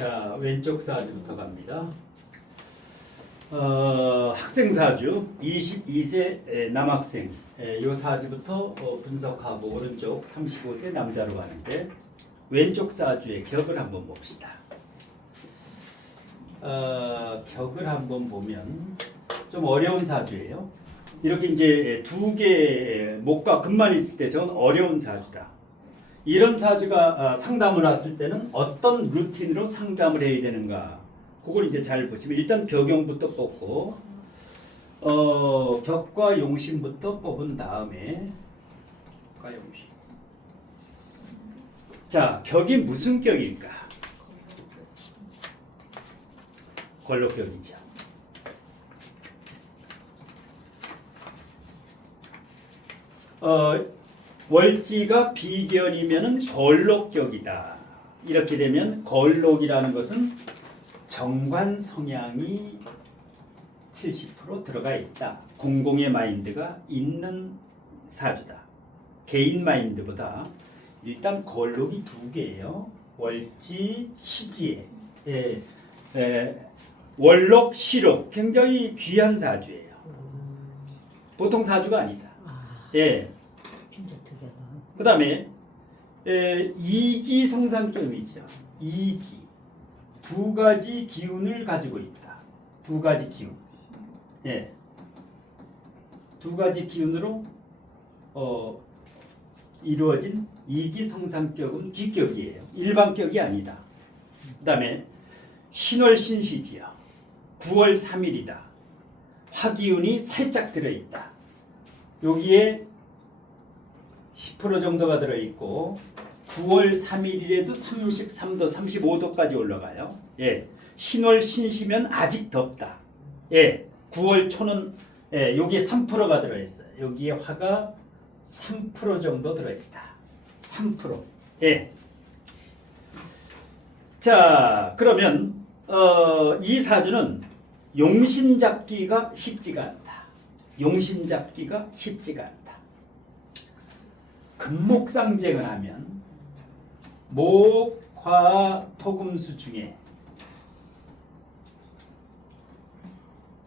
자, 왼쪽 사주부터 갑니다. 학생 사주 22세 남학생 이 사주부터 분석하고 오른쪽 35세 남자로 가는데 왼쪽 사주의 격을 한번 봅시다. 격을 한번 보면 좀 어려운 사주예요. 이렇게 이제 두 개의 목과 금만 있을 때 저건 어려운 사주다. 이런 사주가 상담을 왔을 때는 어떤 루틴으로 상담을 해야 되는가, 그걸 이제 잘 보시면 일단 격용부터 뽑고 격과 용신부터 뽑은 다음에 격과 용신. 자, 격이 무슨 격일까? 권록격이죠. 월지가 비견이면은 걸록격이다. 이렇게 되면 걸록이라는 것은 정관 성향이 70% 들어가 있다. 공공의 마인드가 있는 사주다. 개인 마인드보다 일단 걸록이 두 개예요. 월지, 시지에. 월록, 시록 굉장히 귀한 사주예요. 보통 사주가 아니다. 예. 그 다음에 이기 성산격이죠. 이기. 두 가지 기운을 가지고 있다. 두 가지 기운. 예. 두 가지 기운으로 이루어진 이기 성산격은 기격이에요. 일반격이 아니다. 그 다음에 신월신시지요. 9월 3일이다. 화기운이 살짝 들어있다. 여기에 10% 정도가 들어있고 9월 3일이라도 33도, 35도까지 올라가요. 예, 신월 신시면 아직 덥다. 예, 9월 초는 여기에 3%가 들어있어요. 여기에 화가 3% 정도 들어있다. 3%. 예. 자, 그러면 이 사주는 용신 잡기가 쉽지가 않다. 용신 잡기가 쉽지가 않다. 금목상쟁을 하면 목, 화, 토금수 중에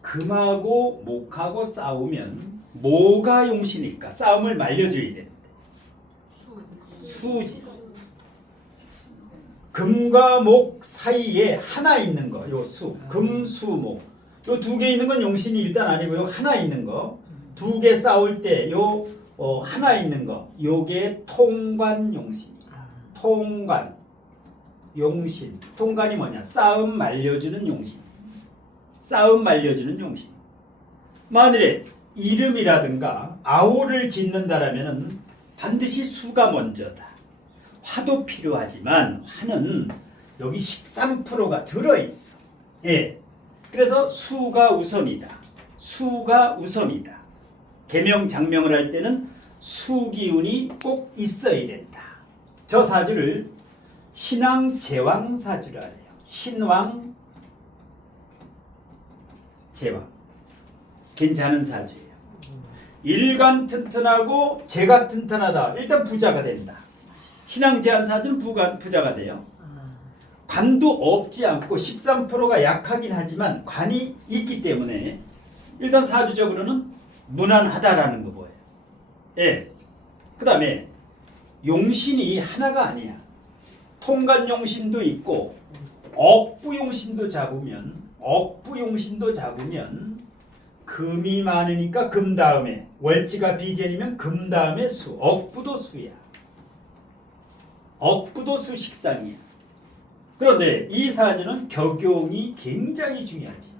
금하고 목하고 싸우면 뭐가 용신일까? 싸움을 말려줘야 되는데 수지. 금과 목 사이에 하나 있는 거, 요 수, 금, 수, 목. 요 두 개 있는 건 용신이 일단 아니고요. 하나 있는 거, 두 개 싸울 때 요 하나 있는 거, 요게 통관 용신이야. 통관 용신. 통관이 뭐냐? 싸움 말려주는 용신. 싸움 말려주는 용신. 만일에 이름이라든가 아우를 짓는다라면은 반드시 수가 먼저다. 화도 필요하지만 화는 여기 13%가 들어있어. 예. 그래서 수가 우선이다. 수가 우선이다. 계명 장명을 할 때는 수기운이 꼭 있어야 된다. 저 사주를 신왕 제왕 사주라 해요. 신왕 제왕. 괜찮은 사주예요. 일간 튼튼하고 재가 튼튼하다. 일단 부자가 된다. 신왕 제왕 사주는 부자가 돼요. 관도 없지 않고 13%가 약하긴 하지만 관이 있기 때문에 일단 사주적으로는 무난하다라는 거 보여요. 예. 그 다음에 용신이 하나가 아니야. 통관용신도 있고 억부용신도 잡으면 금이 많으니까 금 다음에 월지가 비견이면 금 다음에 수. 억부도 수야. 억부도 수식상이야. 그런데 이 사주는 격용이 굉장히 중요하지.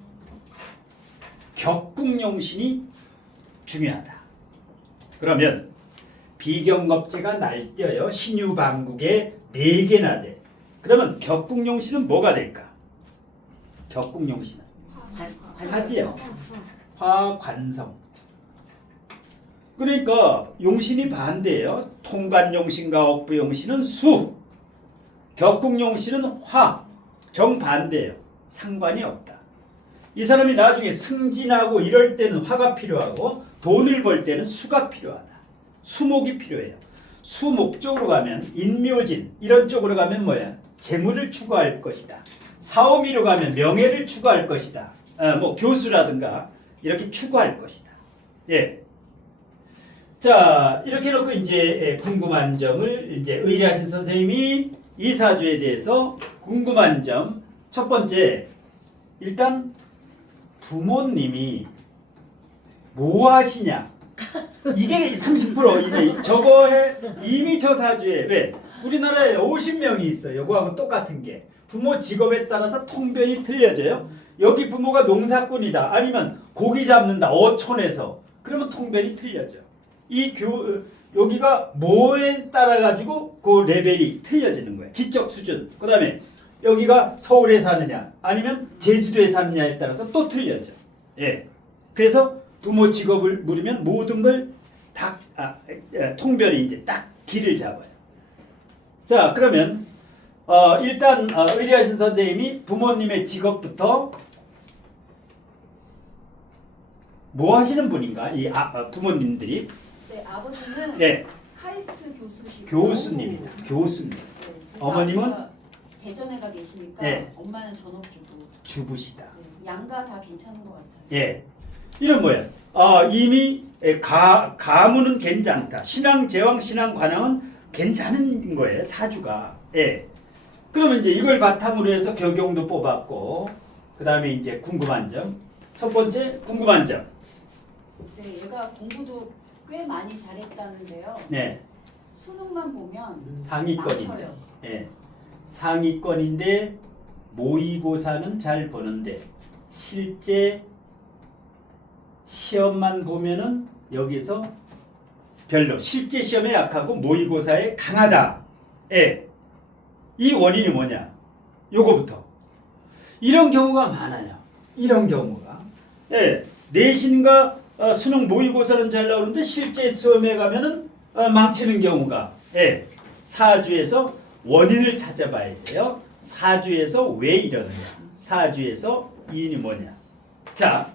격국용신이 중요하다. 그러면 비경겁제가 날뛰어요. 신유방국에 4개나 돼. 그러면 격국용신은 뭐가 될까? 격국용신은 화지요. 화관성. 그러니까 용신이 반대예요. 통관용신과 억부용신은 수. 격국용신은 화. 정반대예요. 상관이 없다. 이 사람이 나중에 승진하고 이럴 때는 화가 필요하고 돈을 벌 때는 수가 필요하다. 수목이 필요해요. 수목 쪽으로 가면 인묘진 이런 쪽으로 가면 뭐야? 재물을 추구할 것이다. 사오미로 가면 명예를 추구할 것이다. 뭐 교수라든가 이렇게 추구할 것이다. 예. 자, 이렇게 놓고 이제 궁금한 점을 이제 의뢰하신 선생님이 이 사주에 대해서 궁금한 점 첫 번째, 일단 부모님이 뭐 하시냐? 이게 30% 이게 저거에 이미 저 사주에 왜 우리나라에 50명이 있어요. 요거하고 똑같은 게 부모 직업에 따라서 통변이 틀려져요. 여기 부모가 농사꾼이다 아니면 고기 잡는다 어촌에서 그러면 통변이 틀려져. 여기가 뭐에 따라 가지고 그 레벨이 틀려지는 거예요. 지적 수준. 그다음에 여기가 서울에 사느냐 아니면 제주도에 사느냐에 따라서 또 틀려져. 예. 그래서 부모 직업을 물으면 모든 걸 다 통변이 이제 딱 길을 잡아요. 자, 그러면 일단 의뢰하신 선생님이 부모님의 직업부터 뭐 하시는 분인가? 이 부모님들이 네, 아버지는 네. 카이스트 교수시고 교수님입니다. 교수님. 네, 그래서 어머님은 아버지가 대전에 가 계시니까 네. 엄마는 전업주부. 주부시다. 네, 양가 다 괜찮은 것 같아요. 예. 이런 뭐야? 이미 가문은 괜찮다. 신앙 제왕 신앙 관왕은 괜찮은 거예요. 사주가. 예. 그러면 이제 이걸 바탕으로 해서 격용도 뽑았고 그다음에 이제 궁금한 점. 첫 번째 궁금한 점. 네, 얘가 공부도 꽤 많이 잘했다는데요. 네. 수능만 보면 상위권인데. 맞춰요. 예. 상위권인데 모의고사는 잘 보는데 실제 시험만 보면은 여기서 별로 실제 시험에 약하고 모의고사에 강하다. 예. 이 원인이 뭐냐? 요거부터. 이런 경우가 많아요. 이런 경우가. 예. 내신과 수능 모의고사는 잘 나오는데 실제 시험에 가면은 망치는 경우가. 예. 사주에서 원인을 찾아봐야 돼요. 사주에서 왜 이러느냐? 사주에서 이인이 뭐냐? 자,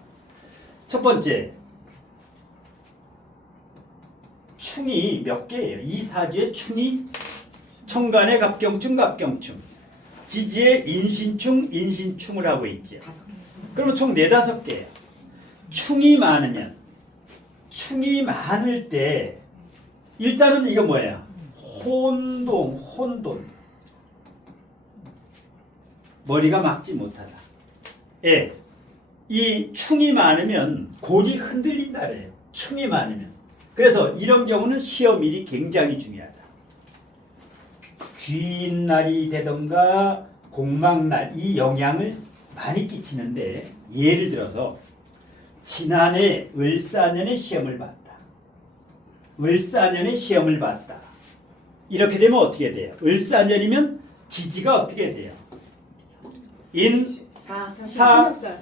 첫 번째. 충이 몇 개예요? 이 사주의 충이 청간의 갑경충, 갑경충. 지지의 인신충, 인신충을 하고 있죠. 그러면 총 4-5개예요. 충이 많을 때 일단은 이거 뭐야? 혼돈. 머리가 막지 못하다. 예. 이 충이 많으면 골이 흔들린다 그래요. 충이 많으면. 그래서 이런 경우는 시험일이 굉장히 중요하다. 귀인 날이 되던가 공망날 이 영향을 많이 끼치는데 예를 들어서 지난해 을사년에 시험을 봤다. 을사년에 시험을 봤다. 이렇게 되면 어떻게 돼요? 을사년이면 지지가 어떻게 돼요?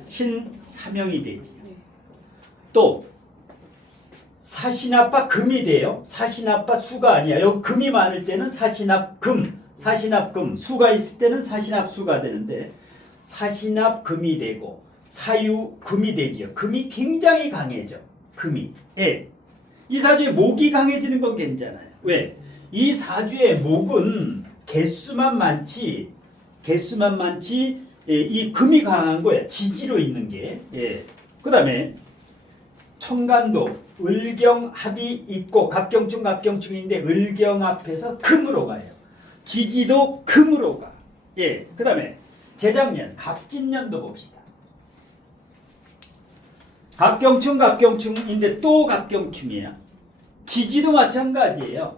사신사명이 되지. 또 사신아빠 금이 돼요. 사신아빠 수가 아니야. 여기 금이 많을 때는 사신합금, 수가 있을 때는 사신합수가 되는데 사신합금이 되고 사유금이 되지요. 금이 굉장히 강해져. 금이. 예. 이 사주에 목이 강해지는 건 괜찮아요. 왜? 이 사주의 목은 개수만 많지 이 금이 강한 거야. 지지로 있는 게. 예. 그 다음에 청간도 을경합이 있고 갑경충인데 을경 앞에서 금으로 가요. 지지도 금으로 가. 예. 그 다음에 재작년 갑진년도 봅시다. 갑경충인데 또 갑경충이야. 지지도 마찬가지예요.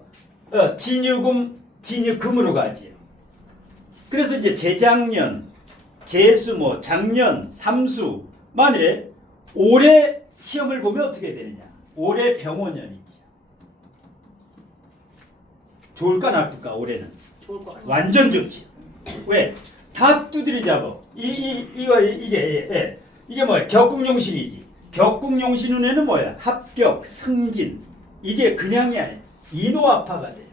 진유금으로 가지요. 그래서 이제 재작년, 재수, 작년, 삼수 만일에 올해 시험을 보면 어떻게 되느냐? 올해 병원년이지. 좋을까 나쁠까 올해는? 좋을 것 같아요. 완전 좋지. 왜? 다 두드리 잡어. 이게 뭐야? 격국용신이지. 격국용신 운에는 뭐야? 합격, 승진. 이게 그냥이 아니야. 인호합화가 돼요.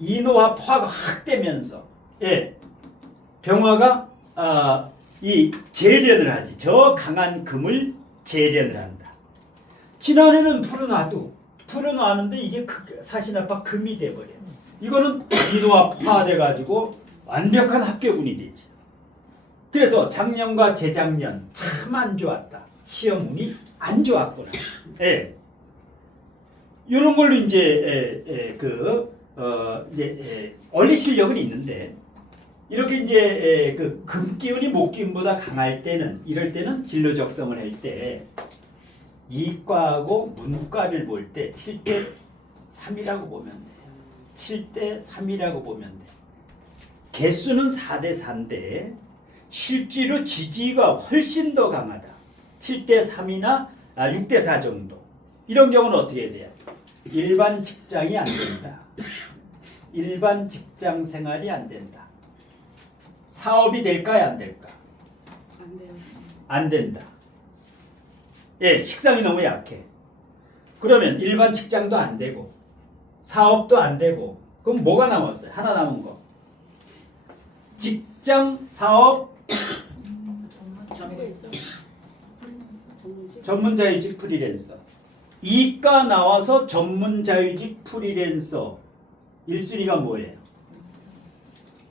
인호합화가 확 되면서 병화가 이 재련을 하지. 저 강한 금을 재련을 한다. 지난해는 풀어놔는데 이게 사신합화 금이 돼버려. 이거는 인호합화 돼가지고 완벽한 합격운이 되지. 그래서 작년과 재작년 참 안 좋았다. 시험 운이 안 좋았구나. 예. 이런 걸로 이제 원리 실력은 있는데 이렇게 이제 그 금기운이 목기운보다 강할 때는 이럴 때는 진로 적성을 할 때 이과하고 문과를 볼 때 7대 3이라고 보면 돼. 7대 3이라고 보면 돼. 개수는 4대 4인데 실제로 지지가 훨씬 더 강하다. 7대 3이나 6대 4 정도. 이런 경우는 어떻게 해야 돼요? 일반 직장이 안 된다. 일반 직장 생활이 안 된다. 사업이 될까요? 안 될까? 안 돼요. 안 된다. 예, 식상이 너무 약해. 그러면 일반 직장도 안 되고 사업도 안 되고 그럼 뭐가 남았어요? 하나 남은 거. 직장, 사업, 전문자유직 프리랜서. 이과 나와서 전문자유직 프리랜서 1순위가 뭐예요?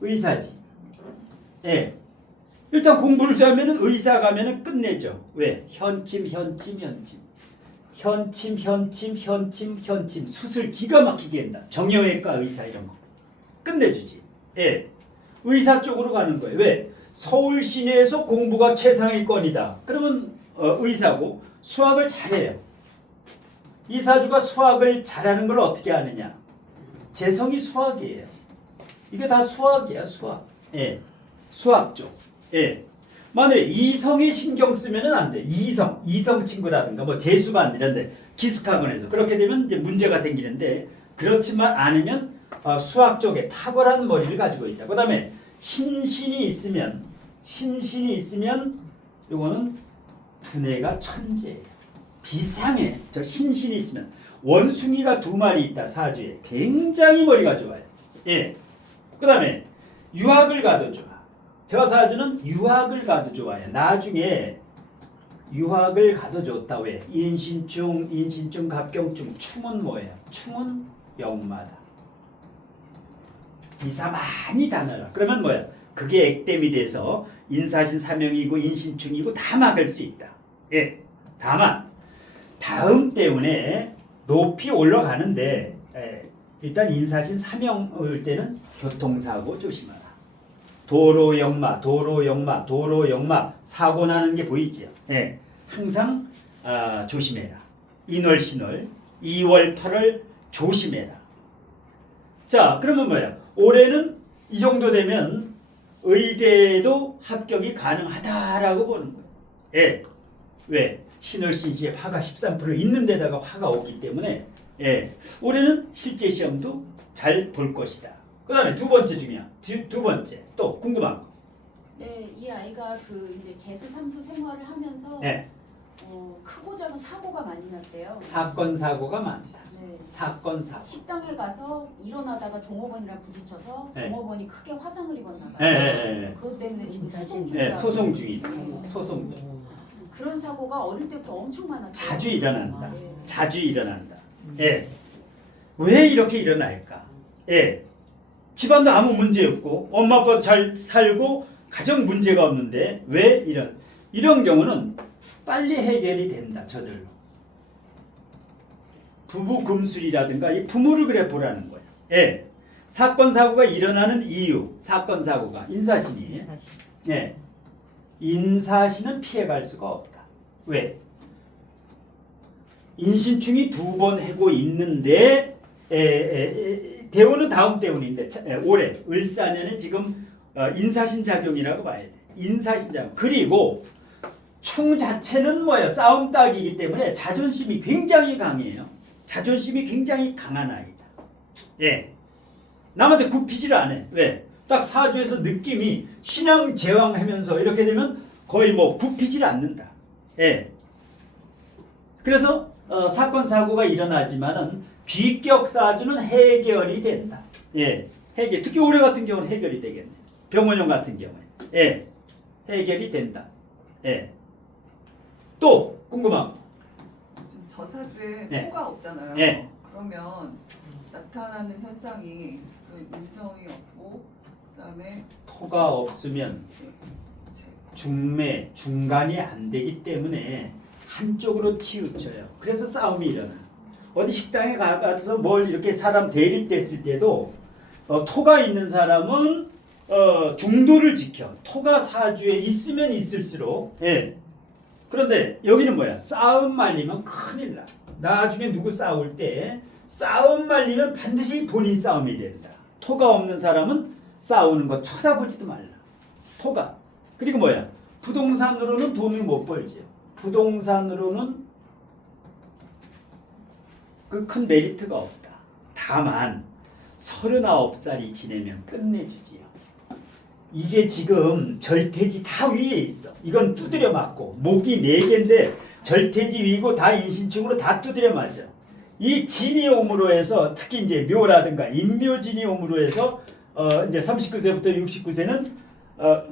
의사지. 예. 일단 공부를 잘하면 의사 가면은 끝내죠. 왜? 현침. 수술 기가 막히게 한다. 정형외과 의사 이런 거. 끝내주지. 예. 의사 쪽으로 가는 거예요. 왜? 서울 시내에서 공부가 최상위권이다. 그러면 의사고 수학을 잘해요. 이사주가 수학을 잘하는 걸 어떻게 아느냐? 재성이 수학이에요. 이게 다 수학이야, 수학. 예. 수학 쪽. 예. 만약에 이성에 신경 쓰면은 안 돼. 이성 친구라든가 뭐 재수반 이런데 기숙학원에서 그렇게 되면 이제 문제가 생기는데 그렇지만 않으면 수학 쪽에 탁월한 머리를 가지고 있다. 그다음에 신신이 있으면 이거는 두뇌가 천재예요. 비상해. 저 신신이 있으면 원숭이가 2마리 있다. 사주에 굉장히 머리가 좋아요. 예. 그다음에 유학을 가도 좋아. 저 사주는 유학을 가도 좋아요. 나중에 유학을 가도 좋다. 왜? 인신충, 갑경충. 충은 뭐예요? 충은 역마다. 이사 많이 다녀라. 그러면 뭐야? 그게 액땜이 돼서 인사신 사명이고 인신충이고 다 막을 수 있다. 예. 다만 다음 때문에 높이 올라가는데 일단 인사신 사명일 때는 교통사고 조심하라. 도로 역마 사고 나는 게 보이죠. 예. 항상 조심해라. 인월신월 2월 8월 조심해라. 자, 그러면 뭐야? 올해는 이 정도 되면 의대에도 합격이 가능하다라고 보는 거예요. 예. 왜? 신월신시에 화가 13% 있는 데다가 화가 오기 때문에 예. 올해는 실제 시험도 잘 볼 것이다. 그 다음에 두 번째 중요한 두 번째 또 궁금한 거. 네, 이 아이가 그 이제 재수 삼수 생활을 하면서 네. 크고 작은 사고가 많이 났대요. 사건 사고가 많다. 네. 사건 사고. 식당에 가서 일어나다가 종업원이랑 부딪혀서 네. 종업원이 크게 화상을 입었나 봐요. 네. 그것 때문에 지금 소송 중이라고. 네, 소송 중이다. 네. 소송 중. 그런 사고가 어릴 때부터 엄청 많았대요. 자주 일어난다. 네. 자주 일어난다. 예. 왜 이렇게 일어날까? 예. 집안도 아무 문제 없고 엄마 아빠도 잘 살고 가정 문제가 없는데 왜 이런 경우는 빨리 해결이 된다. 저절로. 부부 금술이라든가 이 부모를 그래 보라는 거예요. 예. 사건 사고가 일어나는 이유. 사건 사고가 인사신이. 예. 인사신은 피해갈 수가 없다. 왜? 인신충이 2번 해고 있는데 대운은 다음 대운인데 올해 을사년에 지금 인사신 작용이라고 봐야 돼. 인사신 작용. 그리고 충 자체는 뭐예요? 싸움 딱이기 때문에 자존심이 굉장히 강해요. 자존심이 굉장히 강한 아이다. 예. 남한테 굽히질 않아. 왜? 딱 사주에서 느낌이 신앙 제왕하면서 이렇게 되면 거의 뭐 굽히질 않는다. 예. 그래서 사건 사고가 일어나지만은 비격 사주는 해결이 된다. 예. 해결. 특히 올해 같은 경우는 해결이 되겠네. 병원형 같은 경우에. 예. 해결이 된다. 예. 또 궁금한 거. 지금 저사주에 네. 토가 없잖아요. 네. 그러면 나타나는 현상이 그 인성이 없고 그다음에 토가 없으면 중매, 중간이 안 되기 때문에 한쪽으로 치우쳐요. 그래서 싸움이 일어나. 어디 식당에 가서 뭘 이렇게 사람 대립됐을 때도 토가 있는 사람은 중도를 지켜. 토가 사주에 있으면 있을수록 예. 그런데 여기는 뭐야? 싸움 말리면 큰일 나. 나중에 누구 싸울 때 싸움 말리면 반드시 본인 싸움이 된다. 토가 없는 사람은 싸우는 거 쳐다보지도 말라. 토가. 그리고 뭐야? 부동산으로는 돈을 못 벌죠. 부동산으로는 그 큰 메리트가 없다. 다만 39살이 지내면 끝내주지요. 이게 지금 절퇴지 다 위에 있어. 이건 두드려 맞고 목이 4개인데 절퇴지 위고 다 인신충으로 다 두드려 맞아. 이 진이옴으로 해서 특히 이제 묘라든가 인묘진이옴으로 해서 이제 39세부터 69세는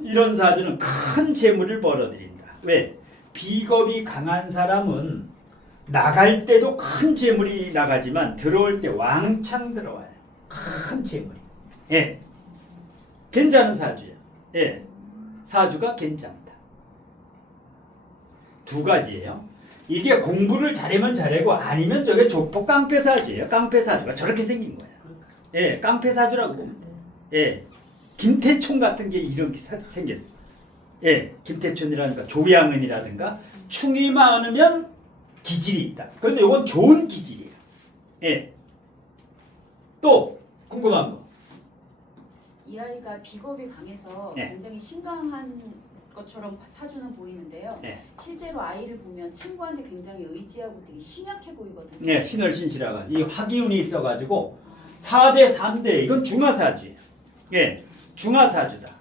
이런 사주는 큰 재물을 벌어들인다. 왜? 비겁이 강한 사람은 나갈 때도 큰 재물이 나가지만 들어올 때 왕창 들어와요. 큰 재물이. 예. 괜찮은 사주예요. 예. 사주가 괜찮다. 두 가지예요. 이게 공부를 잘하면 잘하고 아니면 저게 족보 깡패 사주예요. 깡패 사주가 저렇게 생긴 거예요. 예, 깡패 사주라고 보면 돼요. 예. 김태촌 같은 게 이렇게 생겼어. 예, 김태촌이라든가 조양은이라든가 충이 많으면 기질이 있다. 그런데 이건 좋은 기질이에요. 예. 또 궁금한 거. 이 아이가 비겁이 강해서 네. 굉장히 신강한 것처럼 사주는 보이는데요. 네. 실제로 아이를 보면 친구한테 굉장히 의지하고 되게 심약해 보이거든요. 네, 신월신실화가 이 화기운이 있어가지고 4대 3대 이건 중화사주예요. 예, 중화사주다.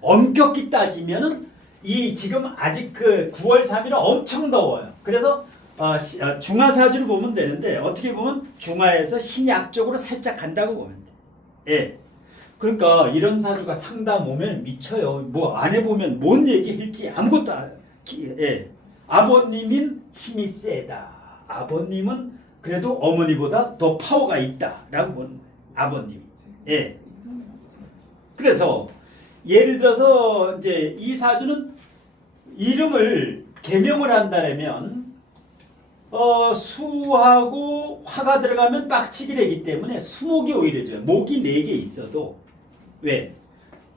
엄격히 따지면은 이 지금 아직 그 9월 3일은 엄청 더워요. 그래서 중화사주를 보면 되는데 어떻게 보면 중화에서 신약 쪽으로 살짝 간다고 보면 돼. 예. 그러니까 이런 사주가 상담 오면 미쳐요. 뭐 안 해보면 뭔 얘기할지 아무것도 안. 예. 아버님인 힘이 세다. 아버님은 그래도 어머니보다 더 파워가 있다라고 보는 거예요. 아버님. 예. 그래서 예를 들어서 이제 이 사주는 이름을 개명을 한다면 수하고 화가 들어가면 빡치기 되기 때문에 수목이 오히려 좋아요. 목이 4개 있어도 왜?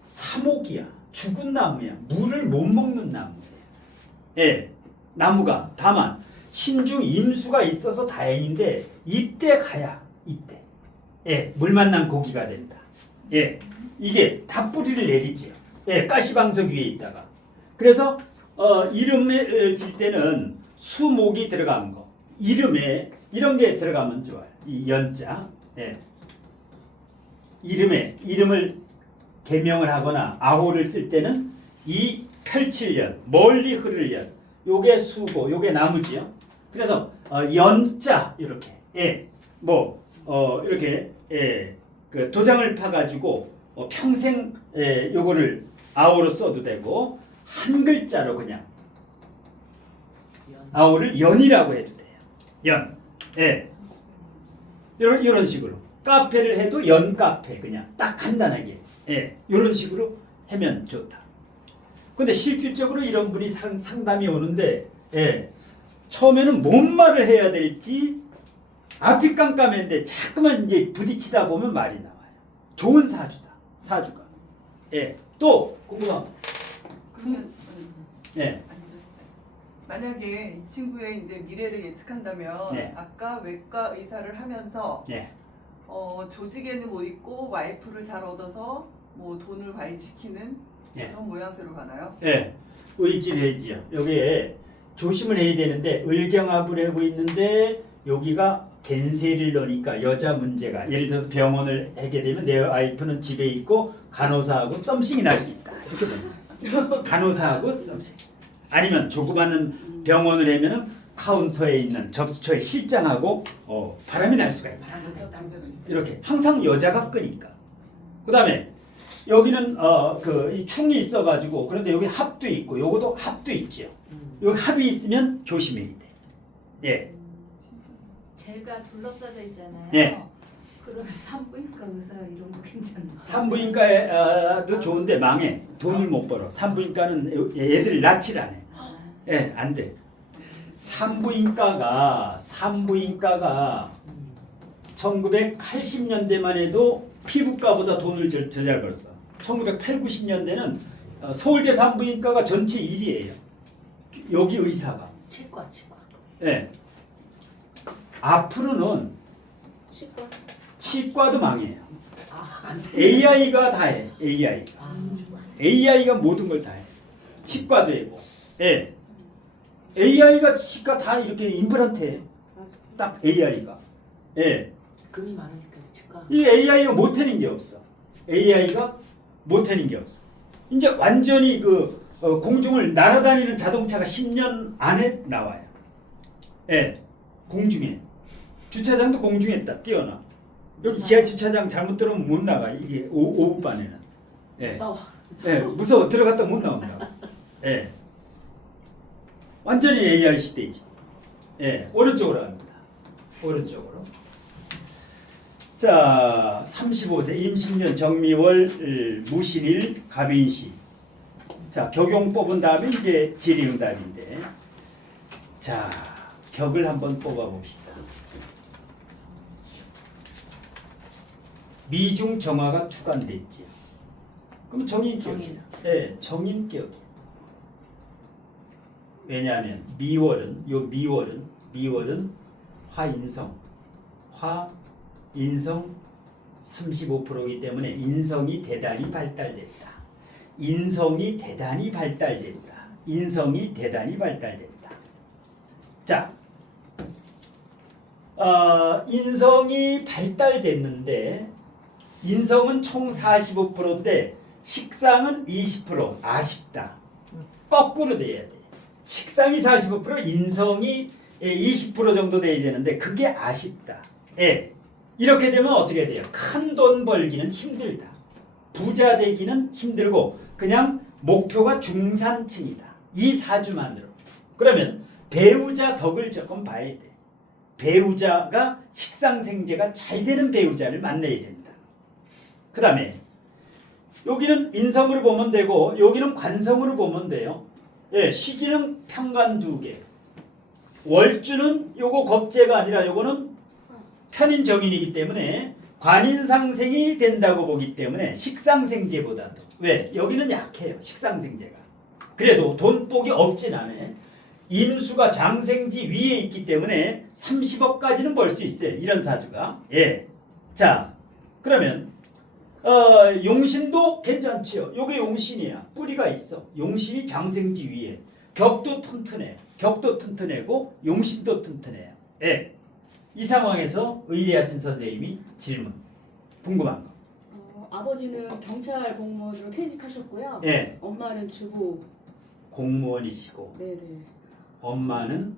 사목이야. 죽은 나무야. 물을 못 먹는 나무예요. 예, 나무가. 다만 신중 임수가 있어서 다행인데 이때 가야 이때. 예, 물 만난 고기가 된다. 예, 이게 다 뿌리를 내리지요. 예, 가시방석 위에 있다가. 그래서 이름을 질 때는 수목이 들어간 거. 이름에 이런 게 들어가면 좋아요. 이 연자. 예. 이름을 개명을 하거나 아호를 쓸 때는 이 펼칠 연, 멀리 흐를 연. 요게 수고, 요게 나무지요. 그래서 연자 이렇게. 예. 뭐 이렇게 그 도장을 파 가지고 평생 요거를 아호로 써도 되고 한 글자로 그냥 아호를 연이라고 해도 돼요. 연. 예. 이런 식으로. 카페를 해도 연 카페 그냥 딱 간단하게. 예. 이런 식으로 하면 좋다. 근데 실질적으로 이런 분이 상담이 오는데 예. 처음에는 뭔 말을 해야 될지 앞이 깜깜했는데 자꾸만 이제 부딪히다 보면 말이 나와요. 좋은 사주다. 사주가. 예. 또 궁금한 거. 그러면 예. 만약에 이 친구의 이제 미래를 예측한다면 네. 아까 외과 의사를 하면서 예. 조직에는 못 있고 와이프를 잘 얻어서 뭐 돈을 관리시키는 네. 그런 모양새로 가나요? 예. 의지해지요. 여기에 조심을 해야 되는데 을경합을 하고 있는데 여기가 겐세를 넣으니까 여자 문제가 예를 들어서 병원을 하게 되면 내 와이프는 집에 있고 간호사하고 썸씽이 날 수 있다. 이렇게 됩니다. 간호사하고 썸씽. 아니면 조그마한 병원을 하면은 카운터에 있는 접수처에 실장하고 바람이 날 수가 있다. 이렇게 항상 여자가 끄니까. 그다음에 여기는 이 충이 있어가지고 그런데 여기 합도 있고 요것도 합도 있죠. 여기 합이 있으면 조심해야 돼. 예. 제가 둘러싸져 있잖아요. 예. 그러면 산부인과 의사 이런 거 괜찮나? 산부인과도 좋은데 망해. 돈을 못 벌어. 산부인과는 애들 낯을 안 해. 예, 안 돼. 산부인과가 1980년대만 해도 피부과보다 돈을 더 잘 벌었어. 1980, 90년대는 서울대 산부인과가 전체 1위예요. 여기 의사가. 치과. 예. 앞으로는 치과. 치과도 망해요. 안 돼. AI가 다 해. AI. AI가 모든 걸 다 해. 치과도 해고. 예. AI가 치과 다 이렇게 임플란트 해. 딱 AI가. 예. 금이 많으니까 치과. 이 AI가 못하는 게 없어. AI가 못하는 게 없어. 이제 완전히 공중을 날아다니는 자동차가 10년 안에 나와요. 예. 공중에. 주차장도 공중에 딱 뛰어나. 여기 지하 주차장 잘못 들어오면 못 나가. 이게 오후반에는. 예. 무서워. 예, 무서워. 들어갔다 못 나온다. 예. 완전히 AI 시대이지. 예, 오른쪽으로 갑니다. 오른쪽으로. 자, 35세 임신년 정미월 무신일 갑인시. 자, 격용법은 다음에 이제 질의응답인데. 자, 격을 한번 뽑아봅시다. 미중 정화가 투간됐지요. 그럼 정인격이에요. 네, 정인격. 왜냐하면 미월은 화인성 35%이기 때문에 인성이 대단히 발달됐다. 인성이 대단히 발달됐다. 자, 인성이 발달됐는데 인성은 총 45%인데 식상은 20%. 아쉽다. 거꾸로 돼야 돼. 식상이 45%, 인성이 20% 정도 돼야 되는데 그게 아쉽다. 예. 이렇게 되면 어떻게 돼요? 큰 돈 벌기는 힘들다. 부자 되기는 힘들고 그냥 목표가 중산층이다. 이 사주만으로. 그러면 배우자 덕을 조금 봐야 돼. 배우자가 식상생재가 잘 되는 배우자를 만나야 된다. 그 다음에 여기는 인성으로 보면 되고 여기는 관성으로 보면 돼요. 예, 시지는 편관 2개. 월주는 요거 겁재가 아니라 요거는 편인정인이기 때문에 관인상생이 된다고 보기 때문에 식상생재보다도 왜? 여기는 약해요. 식상생재가. 그래도 돈복이 없진 않아요. 임수가 장생지 위에 있기 때문에 30억까지는 벌 수 있어요. 이런 사주가. 예. 자, 그러면 용신도 괜찮지요. 요게 용신이야. 뿌리가 있어. 용신이 장생지 위에. 격도 튼튼해고 용신도 튼튼해요. 예. 이 상황에서 의뢰하신 선생님이 질문. 궁금한 거. 아버지는 경찰 공무원으로 퇴직하셨고요. 예. 엄마는 주부. 공무원이시고 네네. 엄마는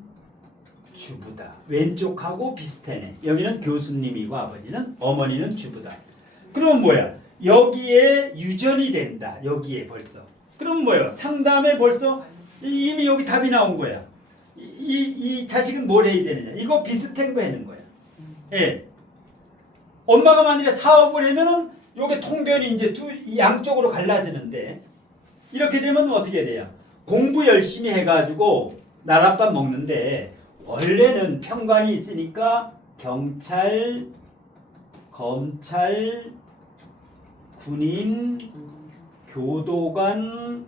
주부다. 왼쪽하고 비슷하네. 여기는 교수님이고 아버지는 어머니는 주부다. 그럼 뭐야? 여기에 유전이 된다. 여기에 벌써. 그럼 뭐야? 상담에 벌써 이미 여기 답이 나온 거야. 이 자식은 뭘 해야 되느냐? 이거 비슷한 거 하는 거야. 예. 엄마가 만일에 사업을 하면은 요게 통변이 이제 양쪽으로 갈라지는데 이렇게 되면 어떻게 돼요? 공부 열심히 해가지고 나랏밥 먹는데 원래는 편관이 있으니까 경찰, 검찰, 군인, 교도관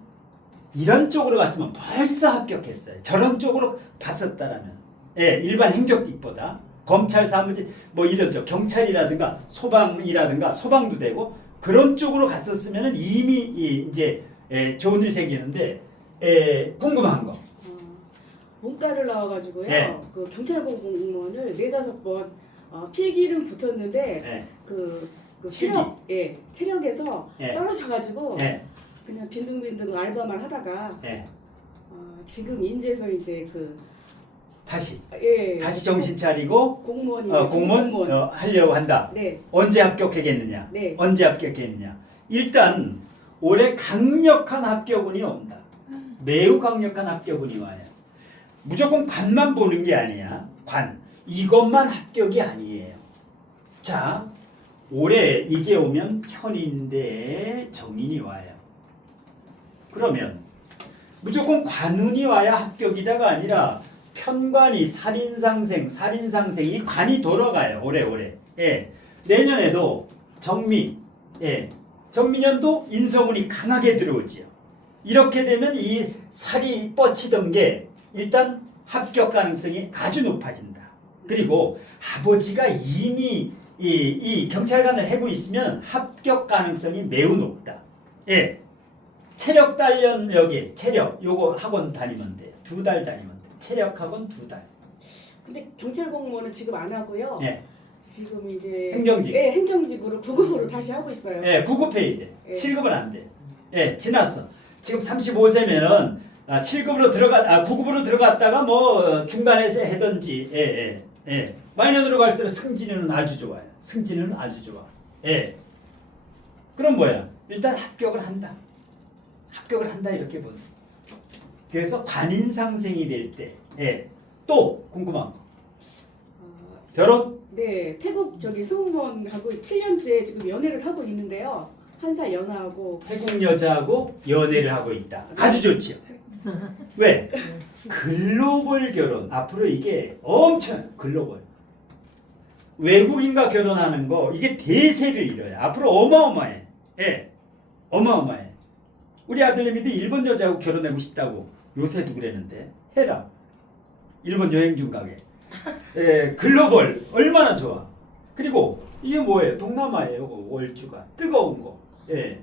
이런 쪽으로 갔으면 벌써 합격했어요. 저런 쪽으로 봤었다라면. 예, 일반 행정직보다 검찰 사무직 뭐 이런 쪽 경찰이라든가 소방이라든가 소방도 되고 그런 쪽으로 갔었으면 이미 이제 좋은 일 생기는데 궁금한 거. 문과를 나와가지고요. 네. 그 경찰 공무원을 4-5번 필기는 붙었는데 예, 그 실기. 체력에서 예. 떨어져가지고 예, 그냥 빈둥빈둥 알바만 하다가 예. 지금 인제서 이제 다시 예 정신 차리고 공무원이 공무원 하려고 한다. 네. 언제 합격하겠느냐? 네. 언제 합격했느냐? 일단 올해 강력한 합격운이 온다. 매우 강력한 합격운이 와요. 무조건 관만 보는 게 아니야. 관. 이것만 합격이 아니에요. 자, 올해 이게 오면 편인데 정인이 와요. 그러면 무조건 관운이 와야 합격이다가 아니라 편관이 살인상생이 관이 돌아가요. 오래오래. 예. 내년에도 정미, 예. 정미년도 인성운이 강하게 들어오지요. 이렇게 되면 이 살이 뻗치던 게 일단 합격 가능성이 아주 높아진다. 그리고 아버지가 이미 이 경찰관을 하고 있으면 합격 가능성이 매우 높다. 예. 체력 단련 여기 체력 요거 학원 다니면 돼요. 2달 다니면 돼. 체력 학원 2달. 근데 경찰 공무원은 지금 안 하고요. 예. 지금 이제 행정직. 네, 행정직으로 9급으로 다시 하고 있어요. 예, 9급해야 돼. 예. 7급은 안 돼. 예, 지났어. 지금 35세면은 7급으로 9급으로 들어갔다가 뭐 중간에서 하든지 예. 마이너로 갈수록 승진은 아주 좋아요. 승진은 아주 좋아. 예. 그럼 뭐야? 일단 합격을 한다. 합격을 한다 이렇게 보는. 그래서 관인상생이 될 때, 예. 또 궁금한 거. 결혼? 네, 태국 저기 승무원하고 7년째 지금 연애를 하고 있는데요. 한 살 연하하고 태국 여자하고 연애를 하고 있다. 아주 좋지요. 왜? 글로벌 결혼. 앞으로 이게 엄청 글로벌. 외국인과 결혼하는 거 이게 대세를 이뤄요. 앞으로 어마어마해. 예, 어마어마해. 우리 아들내미도 일본 여자하고 결혼하고 싶다고 요새도 그랬는데 해라. 일본 여행 좀 가게. 예, 글로벌 얼마나 좋아. 그리고 이게 뭐예요? 동남아예요. 월주가 뜨거운 거. 예,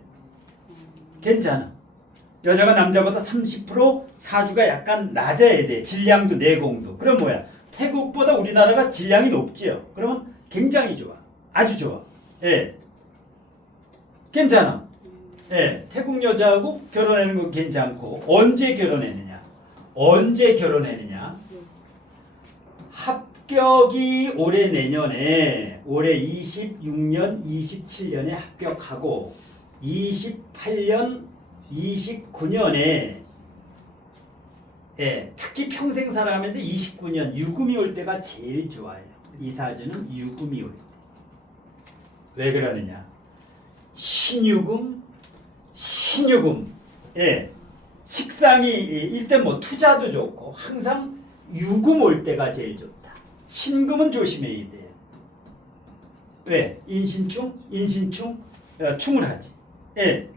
괜찮아. 여자가 남자보다 30% 사주가 약간 낮아야 돼. 질량도 내공도. 그럼 뭐야? 태국보다 우리나라가 질량이 높지요. 그러면 굉장히 좋아. 아주 좋아. 예, 괜찮아. 예, 태국 여자하고 결혼하는 건 괜찮고 언제 결혼했느냐? 언제 결혼했느냐? 합격이 올해 내년에 올해 26년, 27년에 합격하고 28년, 29년에 예, 특히 평생 살아가면서 29년 유금이 올 때가 제일 좋아요. 이 사주는 유금이 올 때. 왜 그러느냐? 신유금, 예, 식상이 일단 뭐 투자도 좋고 항상 유금 올 때가 제일 좋다. 신금은 조심해야 돼요. 왜? 인신충 충을 하지. 예.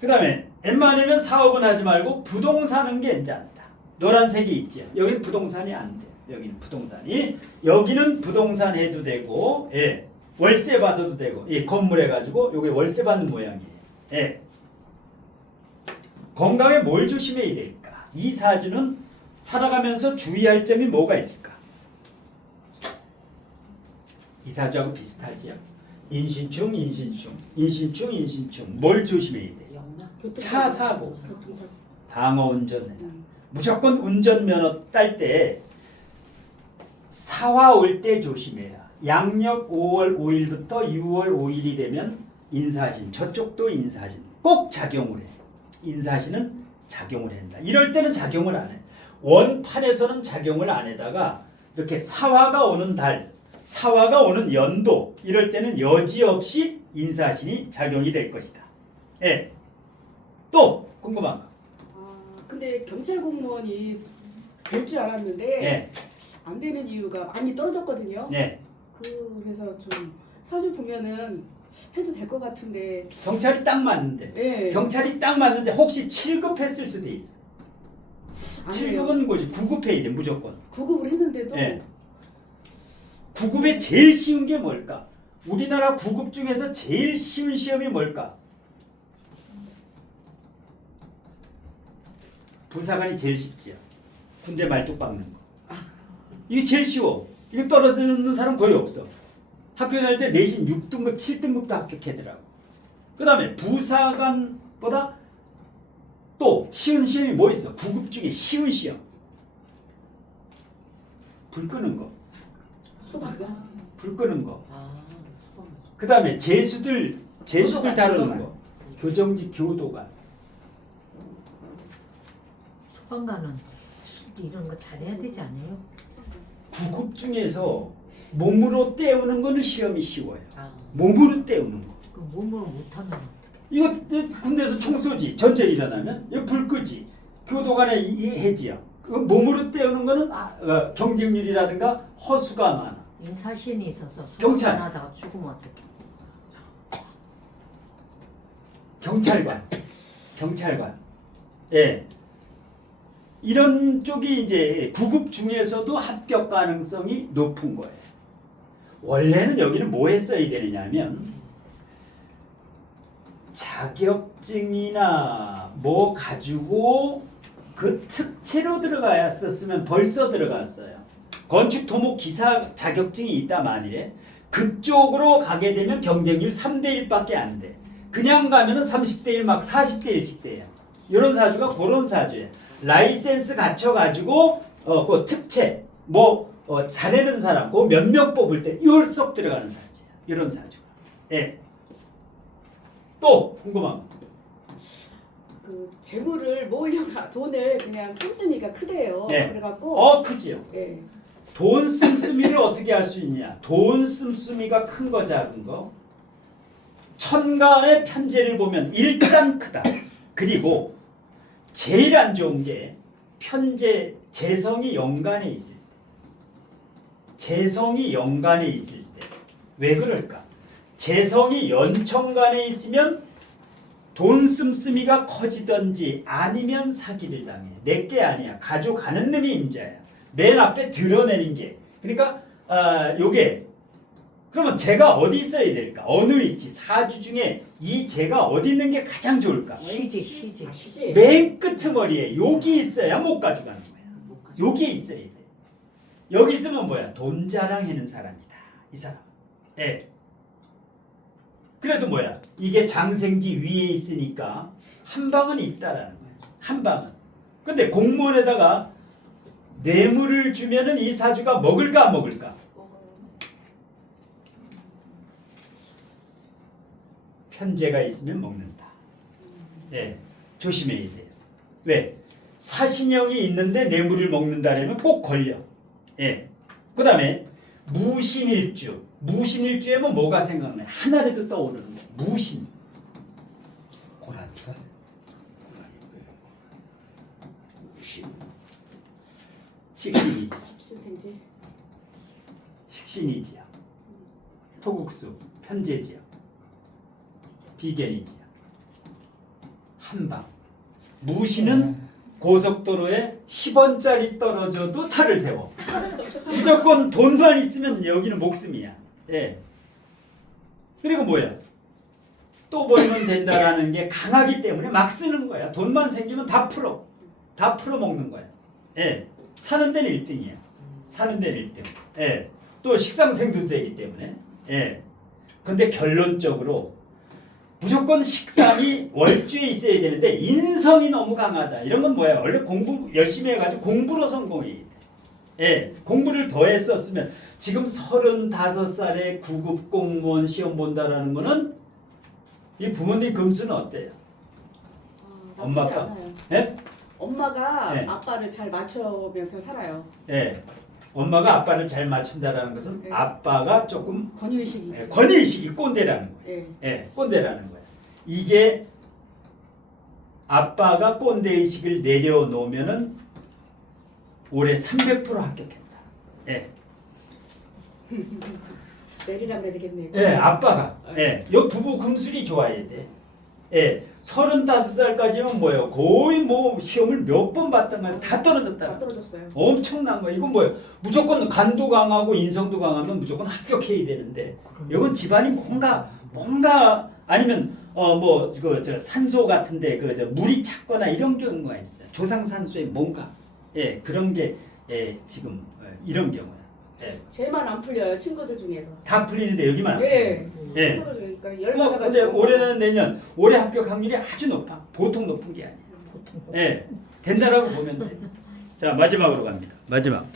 그 다음에 웬만하면 사업은 하지 말고 부동산은 괜찮다. 노란색이 있죠. 여기는 부동산이 안 돼. 여기는 부동산이. 여기는 부동산 해도 되고, 예. 월세 받아도 되고, 예. 건물 해가지고 여기 월세 받는 모양이에요. 예. 건강에 뭘 조심해야 될까? 이 사주는 살아가면서 주의할 점이 뭐가 있을까? 이 사주하고 비슷하지요. 인신충. 뭘 조심해야 돼? 차 사고, 방어 운전, 무조건 운전면허 딸 때 사화 올 때 조심해라. 양력 5월 5일부터 6월 5일이 되면 인사신, 저쪽도 인사신 꼭 작용을 해. 인사신은 작용을 한다. 이럴 때는 작용을 안 해. 원판에서는 작용을 안 해다가 이렇게 사화가 오는 달, 사화가 오는 연도 이럴 때는 여지없이 인사신이 작용이 될 것이다. 예. 또 궁금한 거. 근데 경찰 공무원이 될 줄 알았는데 예. 안 되는 이유가 많이 떨어졌거든요. 네. 그래서 좀 사주 보면은 해도 될 것 같은데. 경찰이 딱 맞는데. 네. 경찰이 딱 맞는데 혹시 7급 했을 수도 있어. 아니에요. 7급은 뭐지? 9급 해야 돼 무조건. 9급을 했는데도 예. 9급에 제일 쉬운 게 뭘까? 우리나라 9급 중에서 제일 쉬운 시험이 뭘까? 부사관이 제일 쉽지요. 군대 말뚝 박는 거. 이게 제일 쉬워. 이거 떨어지는 사람 거의 없어. 학교 다닐 때 내신 6등급, 7등급도 합격하더라고. 그 다음에 부사관보다 또 쉬운 시험이 뭐 있어? 9급 중에 쉬운 시험. 불 끄는 거. 불 끄는 거. 그 다음에 재수들 다루는 거. 교정직 교도관. 소방관은 이런 거 잘해야 되지 않아요? 9급 중에서 몸으로 때우는 거는 시험이 쉬워요. 아, 몸으로 때우는 거. 그럼 몸으로 못하면 어떡해? 이거 군대에서 총 쏘지. 전쟁 일어나면 이거 불 끄지. 교도관에 이 해지야. 그 몸으로 때우는 거는 경쟁률이라든가 허수가 많아. 인사신이 있어서 경찰. 하다가 죽으면 어떡해? 경찰관. 예. 이런 쪽이 이제 구급 중에서도 합격 가능성이 높은 거예요. 원래는 여기는 뭐에 써야 되느냐면 자격증이나 뭐 가지고 그 특채로 들어갔었으면 벌써 들어갔어요. 건축 토목 기사 자격증이 있다 만일에 그쪽으로 가게 되면 경쟁률 3대 1밖에 안 돼. 그냥 가면은 30대 1 막 40대 1씩 돼요. 이런 사주가 그런 사주예요. 라이센스 갖춰가지고 그 특채 잘하는 사람 그 몇 명 뽑을 때 이걸 쏙 들어가는 사주예요. 이런 사주가. 예. 또 궁금한 거. 그 재물을 모으려고 돈을 그냥 씀씀이가 크대요. 네. 그래갖고 크지요. 예. 돈 씀씀이를 어떻게 할 수 있냐? 돈 씀씀이가 큰 거 작은 거. 천간의 편제를 보면 일단 크다. 그리고 제일 안 좋은 게 편제 재성이 연간에 있을 때. 재성이 연간에 있을 때. 왜 그럴까? 재성이 연천간에 있으면 돈 씀씀이가 커지든지 아니면 사기를 당해. 내게 아니야. 가져가는 놈이 임자야. 맨 앞에 드러내는 게. 그러니까 요게 그러면 제가 어디 있어야 될까? 어느 위치? 사주 중에 이 제가 어디 있는 게 가장 좋을까? 시지. 맨 끄트머리에 여기 있어야 못 가져가는 거야. 여기에 있어야 돼. 여기 있으면 뭐야? 돈 자랑하는 사람이다. 이 사람. 예. 그래도 뭐야? 이게 장생지 위에 있으니까 한 방은 있다라는 거야. 한 방은. 근데 공무원에다가 뇌물을 주면은 이 사주가 먹을까 안 먹을까? 편제가 있으면 먹는다. 예, 조심해야 돼요. 왜? 사신형이 있는데 뇌물을 먹는다라면 꼭 걸려. 예. 그 다음에 무신일주. 무신일주에면 뭐가 생각나요? 하나라도 떠오르는 거. 무신. 고란살? 무신. 식신이지. 신생지. 식신이지요. 토국수. 편제지요. 비견이지요. 한방. 무신은 고속도로에 10원짜리 떨어져도 차를 세워. 무조건 돈만 있으면 여기는 목숨이야. 예. 그리고 뭐야? 또 벌면 된다라는 게 강하기 때문에 막 쓰는 거야. 돈만 생기면 다 풀어. 다 풀어 먹는 거야. 예. 사는 데는 1등이야. 사는 데는 1등. 예. 또 식상생도 되기 때문에. 예. 근데 결론적으로 무조건 식상이 월주에 있어야 되는데 인성이 너무 강하다. 이런 건 뭐야? 원래 공부 열심히 해가지고 공부로 성공해야 돼. 예, 공부를 더 했었으면 지금 35살에 9급 공무원 시험 본다라는 거는 이 부모님 금수는 어때요? 엄마가? 않아요. 예? 엄마가 네. 아빠를 잘 맞춰면서 살아요. 예. 엄마가 아빠를 잘 맞춘다라는 것은 네. 아빠가 조금 권위의식이 있죠. 권위의식이 꼰대라는 거예요. 예. 예, 꼰대라는 거예요. 이게 아빠가 꼰대의식을 내려놓으면은 올해 300% 합격했다. 예, 내리라면 되겠네요. 예, 아빠가. 예, 요 부부 금술이 좋아야 돼. 예, 35살까지는 뭐예요? 거의 뭐 시험을 몇 번 봤던 다 떨어졌다. 다 떨어졌어요. 엄청난 거. 이건 뭐예요? 무조건 간도 강하고 인성도 강하면 무조건 합격해야 되는데 이건 집안이 뭔가 아니면 저 산소 같은데 물이 찼거나 이런 경우가 있어요. 조상 산소에 뭔가 그런 게 지금 이런 경우야. 쟤만 안 풀려요. 친구들 중에서. 다 풀리는데 여기만 안 예. 풀려. 예. 친구들 중에니까 근데 열받아가지고. 올해는 내년 올해 합격 확률이 아주 높아. 보통 높은 게 아니에요. 된다라고 보면 돼. 자 마지막으로 갑니다. 마지막.